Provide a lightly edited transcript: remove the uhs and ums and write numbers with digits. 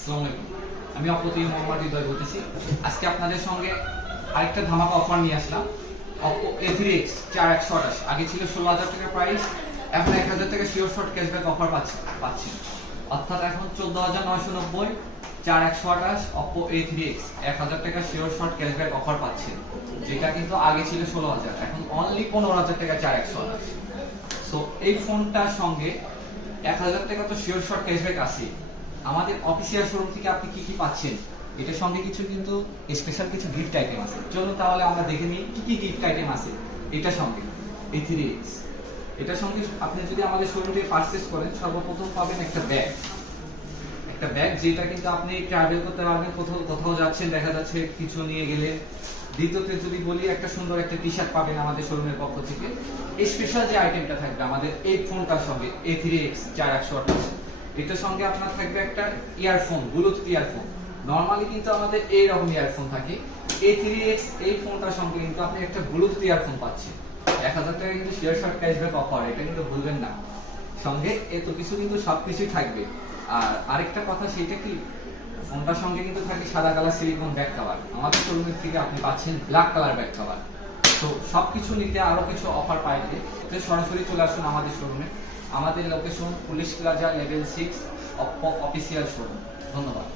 আসসালামু আলাইকুম। আমি অপ্রতিম মোহাম্মদ হৃদয় বলতেছি। আজকে আপনাদের সঙ্গে আরেকটা ধামাকা অফার নিয়ে আসলাম। Oppo A3X 4128 আগে ছিল 16,000 টাকা প্রাইস, এখন 1,000 টাকা শিওর শর্ট ক্যাশব্যাক অফার পাচ্ছেন। অর্থাৎ এখন 14,990 4128 Oppo A3X 1,000 টাকা শিওর শর্ট ক্যাশব্যাক অফার পাচ্ছেন, যেটা কিন্তু আগে ছিল 16,000, এখন অনলি 15,000 টাকা 4128। সো এই ফোনটার সঙ্গে 1,000 টাকা তো শিওর শর্ট ক্যাশব্যাক আছে। আমাদের অফিসিয়াল শোরুম থেকে আপনি কি কি পাচ্ছেন, এটার সঙ্গে কিছু কিন্তু স্পেশাল কিছু গিফট আইটেম আছে। চলুন তাহলে আমরা দেখে নিই কি কি গিফট আইটেম আছে এটার সঙ্গে। A3X এটার সঙ্গে আপনি যদি আমাদের শোরুম থেকে পারচেজ করেন, সর্বপ্রথম পাবেন একটা ব্যাগ যেটা কিন্তু আপনি ট্রাভেল করতে পারবেন, কোথাও যাচ্ছেন, দেখা যাচ্ছে কিছু নিয়ে গেলে। দ্বিতীয়তে যদি বলি, একটা সুন্দর একটা টি শার্ট পাবেন আমাদের শোরুমের পক্ষ থেকে। এই স্পেশাল যে আইটেমটা থাকবে আমাদের এই ফোনটার সঙ্গে A3X 4128, এটার সঙ্গে আপনার থাকবে একটা ইয়ারফোন, ব্লুটুথ ইয়ারফোন। নরমালি কিন্তু আমাদের এই রকম ইয়ারফোন থাকে, A3X এই ফোনটার সঙ্গে কিন্তু আপনি একটা ব্লুটুথ ইয়ারফোন পাচ্ছেন। 1,000 টাকা কিন্তু শেয়ার শর্ট ক্যাশব্যাক অফার, এটা কিন্তু ভুলবেন না। সঙ্গে এত কিছু কিন্তু সবকিছুই থাকবে। আর আরেকটা কথা, সেটা কি, ফোনটার সঙ্গে কিন্তু থাকে সাদা কালার সিলিকন ব্যাক কভার। আমাদের শোরুমের থেকে আপনি পাচ্ছেন ব্ল্যাক কালার ব্যাক কভার। তো সবকিছু নিতে আরো কিছু অফার পাইতে সরাসরি চলে আসুন আমাদের শোরুমে। আমাদের location police plaza level 6 official showroom. ধন্যবাদ।